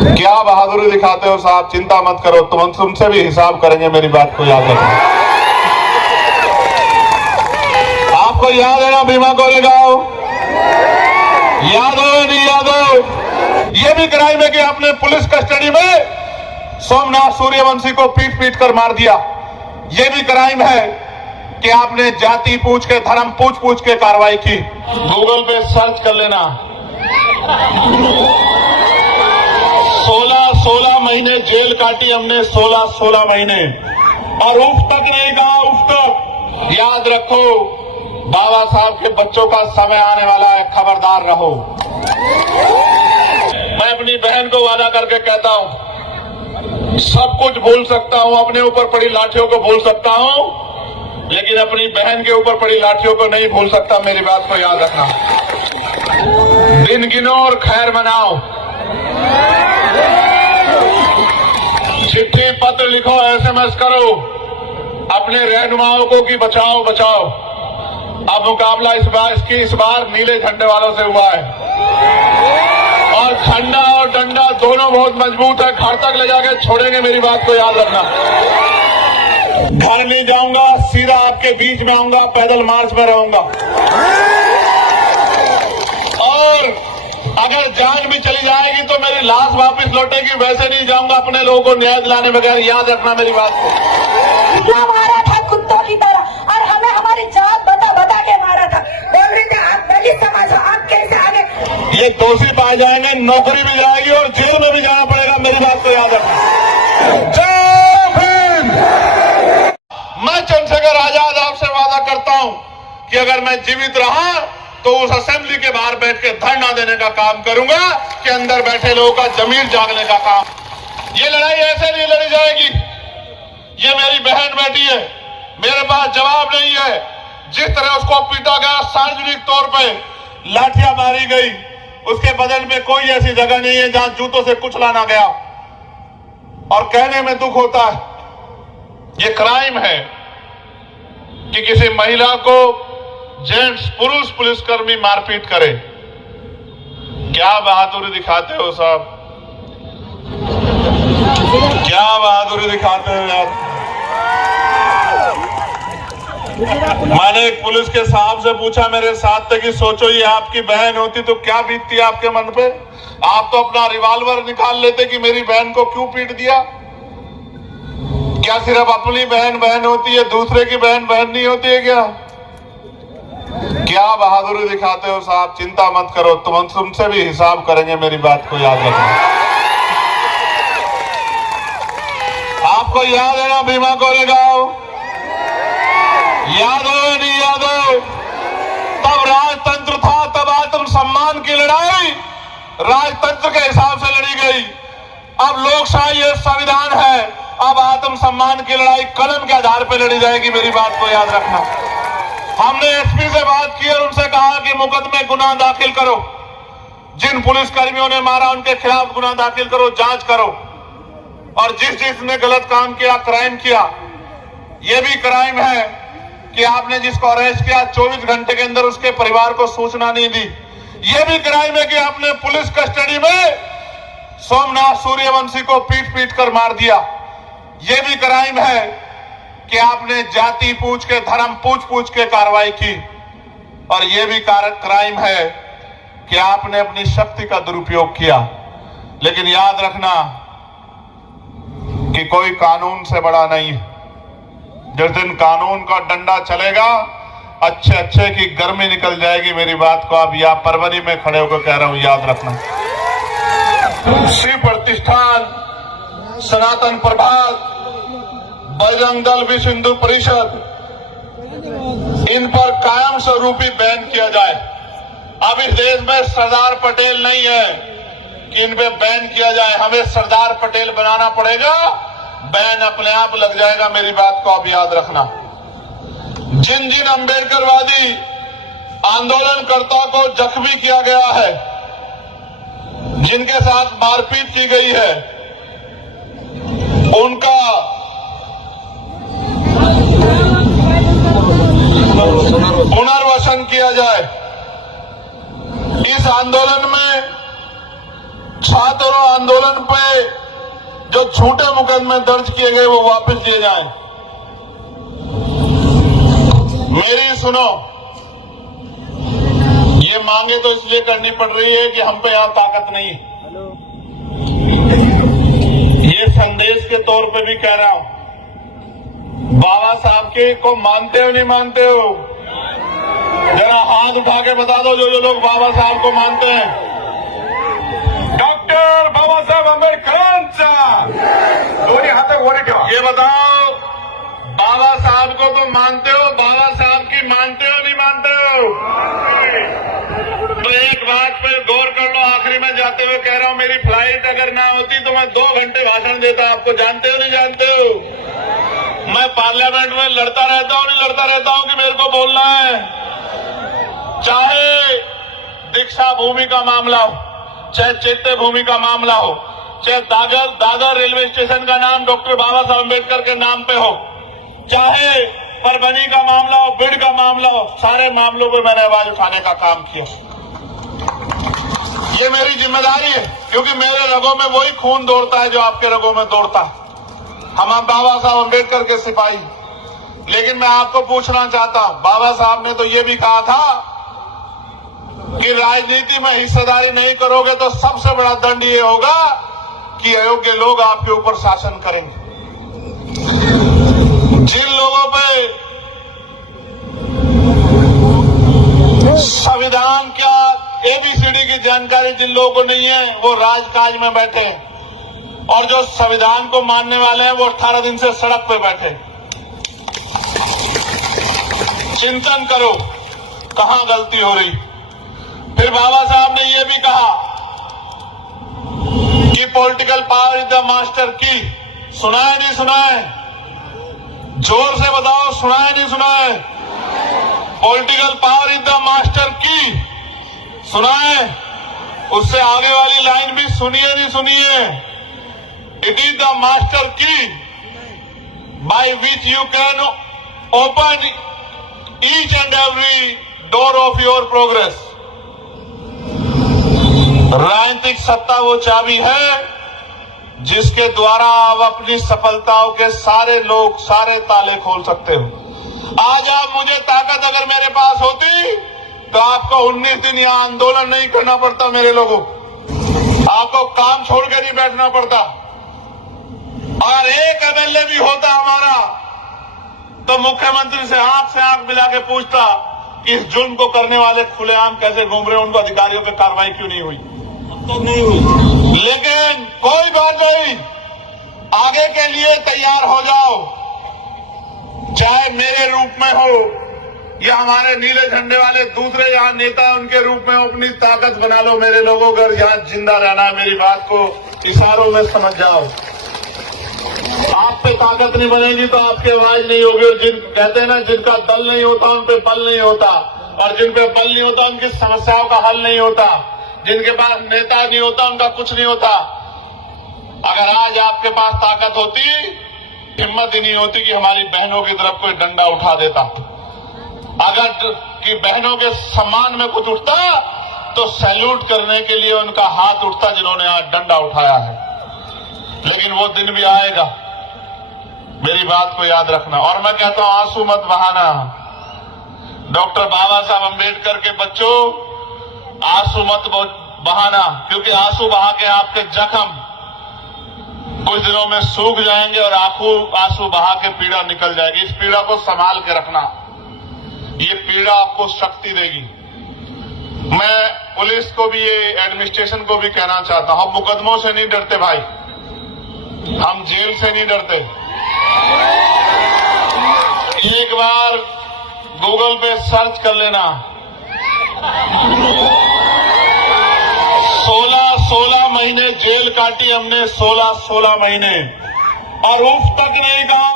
क्या बहादुरी दिखाते हो साहब, चिंता मत करो, तुमसे भी हिसाब करेंगे, मेरी बात को याद रखना। आपको याद है ना भीमा कोरेगांव, याद हो नहीं याद हो? यह भी क्राइम है कि आपने पुलिस कस्टडी में सोमनाथ सूर्यवंशी को पीट पीट कर मार दिया। यह भी क्राइम है कि आपने जाति पूछ के, धर्म पूछ पूछ के कार्रवाई की। गूगल पे सर्च कर लेना, 16 महीने जेल काटी हमने, 16 महीने, और उफ तक नहीं कहा, उफ तक। याद रखो, बाबा साहब के बच्चों का समय आने वाला है, खबरदार रहो। मैं अपनी बहन को वादा करके कहता हूं, सब कुछ भूल सकता हूं, अपने ऊपर पड़ी लाठियों को भूल सकता हूं, लेकिन अपनी बहन के ऊपर पड़ी लाठियों को नहीं भूल सकता, मेरी बात को याद रखना। दिन गिनो और खैर मनाओ, चिट्ठी पत्र लिखो, SMS करो अपने रहनुमाओं को कि बचाओ बचाओ। अब मुकाबला इस बार नीले झंडे वालों से हुआ है, और झंडा और डंडा दोनों बहुत मजबूत है, घर तक ले जाके छोड़ेंगे, मेरी बात को याद रखना। घर नहीं जाऊंगा, सीधा आपके बीच में आऊंगा, पैदल मार्च में रहूंगा, और अगर जान भी चली जाएगी तो मेरी लाश वापस लौटेगी, वैसे नहीं जाऊंगा अपने लोगों को न्याय दिलाने बगैर, याद रखना मेरी बात को। मारा था कुत्तों की तरह, और हमें हमारी जात बता बता के मारा था। बोल रहे थे आप दलित समाज हो, आप कैसे आगे? ये दोषी पाए जाएंगे, नौकरी भी जाएगी और जेल में भी जाना पड़ेगा, मेरी बात को याद रखना। जय भीम। मैं चंद्रशेखर आजाद आपसे वादा करता हूं कि अगर मैं जीवित रहा तो उस असेंबली के बाहर बैठ के धरना देने का काम करूंगा कि अंदर बैठे लोगों का जमीर जागने का काम। ये लड़ाई ऐसे नहीं लड़ी जाएगी, ये मेरी बहन बेटी है, मेरे पास जवाब नहीं है। जिस तरह उसको पीटा गया, सार्वजनिक तौर पे लाठियां मारी गई, उसके बदन में कोई ऐसी जगह नहीं है जहां जूतों से कुचला ना गया, और कहने में दुख होता है। ये क्राइम है कि किसी महिला को जेंट्स, पुरुष पुलिसकर्मी मारपीट करे। क्या बहादुरी दिखाते हो साहब, क्या बहादुरी दिखाते हो यार। मैंने एक पुलिस के साहब से पूछा, मेरे साथ थे, कि सोचो ये आपकी बहन होती तो क्या बीतती आपके मन पे। आप तो अपना रिवॉल्वर निकाल लेते कि मेरी बहन को क्यों पीट दिया। क्या सिर्फ अपनी बहन बहन होती है, दूसरे की बहन बहन नहीं होती है क्या? क्या बहादुरी दिखाते हो साहब, चिंता मत करो, तुमसे भी हिसाब करेंगे, मेरी बात को याद रखना। आपको याद है ना भीमा कोरेगांव, याद हो या नहीं याद हो? तब राजतंत्र था, तब आत्म सम्मान की लड़ाई राजतंत्र के हिसाब से लड़ी गई। अब लोकशाही है, संविधान है, अब आत्म सम्मान की लड़ाई कलम के आधार पर लड़ी जाएगी, मेरी बात को याद रखना। हमने SP से बात की और उनसे कहा कि मुकदमे गुनाह दाखिल करो, जिन पुलिसकर्मियों ने मारा उनके खिलाफ गुनाह दाखिल करो, जांच करो, और जिसने गलत काम किया, क्राइम किया, यह भी क्राइम है कि आपने जिसको अरेस्ट किया 24 घंटे के अंदर उसके परिवार को सूचना नहीं दी। यह भी क्राइम है कि आपने पुलिस कस्टडी में सोमनाथ सूर्यवंशी को पीट पीट कर मार दिया। यह भी क्राइम है कि आपने जाति पूछ के, धर्म पूछ पूछ के कार्रवाई की, और यह भी क्राइम है कि आपने अपनी शक्ति का दुरुपयोग किया। लेकिन याद रखना कि कोई कानून से बड़ा नहीं है। जिस दिन कानून का डंडा चलेगा, अच्छे अच्छे की गर्मी निकल जाएगी, मेरी बात को आप या परवरी में खड़े होकर कह रहा हूं, याद रखना। शिव प्रतिष्ठान, सनातन प्रभात, बजरंग दल, विश्व हिंदू परिषद, इन पर कायम स्वरूपी बैन किया जाए। अब इस देश में सरदार पटेल नहीं है कि इन पे बैन किया जाए, हमें सरदार पटेल बनाना पड़ेगा, बैन अपने आप लग जाएगा, मेरी बात को आप याद रखना। जिन जिन अम्बेडकरवादी आंदोलनकर्ता को जख्मी किया गया है, जिनके साथ मारपीट की गई है, उनका पुनर्वसन किया जाए। इस आंदोलन में छात्रों आंदोलन पे जो झूठे मुकदमे दर्ज किए गए वो वापस लिए जाएं। मेरी सुनो, ये मांगे तो इसलिए करनी पड़ रही है कि हम पे यहां ताकत नहीं है। ये संदेश के तौर पे भी कह रहा हूं, बाबा साहब के को मानते हो नहीं मानते हो? जरा हाथ उठा के बता दो जो लोग बाबा साहब को मानते हैं। डॉक्टर बाबासाहेब आंबेडकरांचा दोन्ही हात वर ठेवा। ये बताओ, बाबा साहब को तो मानते हो, बाबा साहब की मानते हो नहीं मानते हो? तो एक बात पे गौर कर लो, आखिरी में जाते हुए कह रहा हूं, मेरी फ्लाइट अगर ना होती तो मैं 2 घंटे भाषण देता। आपको जानते हो नहीं जानते हो? मैं पार्लियामेंट में लड़ता रहता हूं नहीं लड़ता रहता हूं कि मेरे को बोलना है। चाहे दीक्षा भूमि का मामला हो, चाहे चैत्य भूमि का मामला हो, चाहे दादर रेलवे स्टेशन का नाम डॉक्टर बाबा साहब अम्बेडकर के नाम पे हो, चाहे परभनी का मामला हो, बिड का मामला हो, सारे मामलों पर मैंने आवाज उठाने का काम किया। ये मेरी जिम्मेदारी है, क्योंकि मेरे रगों में वही खून दौड़ता है जो आपके रगों में दौड़ता है। हम बाबा साहब अम्बेडकर के सिपाही। लेकिन मैं आपको पूछना चाहता हूं, बाबा साहब ने तो ये भी कहा था कि राजनीति में हिस्सेदारी नहीं kरोगे तो सबसे बड़ा दंड ये होगा कि अयोग्य लोग आपके ऊपर शासन करेंगे। जिन लोगों पे संविधान क्या ABCD की जानकारी जिन लोगों को नहीं है वो राजकाज में बैठे हैं, और जो संविधान को मानने वाले हैं वो 18 दिन से सड़क पे बैठे। चिंतन करो कहां गलती हो रही। फिर बाबा साहब ने यह भी कहा कि political power is the master की। सुना है नहीं सुना है? जोर से बताओ, सुना है नहीं सुना है? Political power is the master की। सुना है? उससे आगे वाली लाइन भी सुनिए नहीं सुनिए? इट इज द मास्टर की by which you can open each and every door of your progress. राजनीतिक सत्ता वो चाबी है जिसके द्वारा आप अपनी सफलताओं के सारे ताले खोल सकते हो। आज आप मुझे ताकत अगर मेरे पास होती तो आपको 19 दिन यहां आंदोलन नहीं करना पड़ता। मेरे लोगों, आपको काम छोड़ के नहीं बैठना पड़ता। और एक MLA भी होता हमारा तो मुख्यमंत्री से आंख मिला के पूछता कि इस जुल्म को करने वाले खुलेआम कैसे घूम रहे हैं, उनको अधिकारियों पे कार्रवाई क्यों नहीं हुई? तो नहीं हुई। लेकिन कोई बात नहीं, आगे के लिए तैयार हो जाओ, चाहे मेरे रूप में हो या हमारे नीले झंडे वाले दूसरे यहाँ नेता उनके रूप में अपनी ताकत बना लो। मेरे लोगों को यहाँ जिंदा रहना है, मेरी बात को इशारों में समझ जाओ। आप पे ताकत नहीं बनेगी तो आपकी आवाज नहीं होगी। और जिन कहते हैं ना, जिनका दल नहीं होता उन पे बल नहीं होता, और जिन पे बल नहीं होता उनकी समस्याओं का हल नहीं होता, जिनके पास नेता नहीं होता उनका कुछ नहीं होता। अगर आज आपके पास ताकत होती, हिम्मत ही नहीं होती कि हमारी बहनों की तरफ कोई डंडा उठा देता। अगर कि बहनों के सम्मान में कुछ उठता तो सैल्यूट करने के लिए उनका हाथ उठता जिन्होंने आज डंडा उठाया है। लेकिन वो दिन भी आएगा, मेरी बात को याद रखना। और मैं कहता हूं, आंसू मत बहाना। डॉक्टर बाबा साहब अम्बेडकर के बच्चों, आंसू मत बहाना, क्योंकि आंसू बहा के आपके जख्म कुछ दिनों में सूख जाएंगे और आंसू बहा के पीड़ा निकल जाएगी। इस पीड़ा को संभाल के रखना, ये पीड़ा आपको शक्ति देगी। मैं पुलिस को भी, ये एडमिनिस्ट्रेशन को भी कहना चाहता हूं, हम मुकदमों से नहीं डरते भाई, हम जेल से नहीं डरते। एक बार गूगल पे सर्च कर लेना, 16 महीने जेल काटी हमने, 16 महीने, और उफ तक नहीं कहा।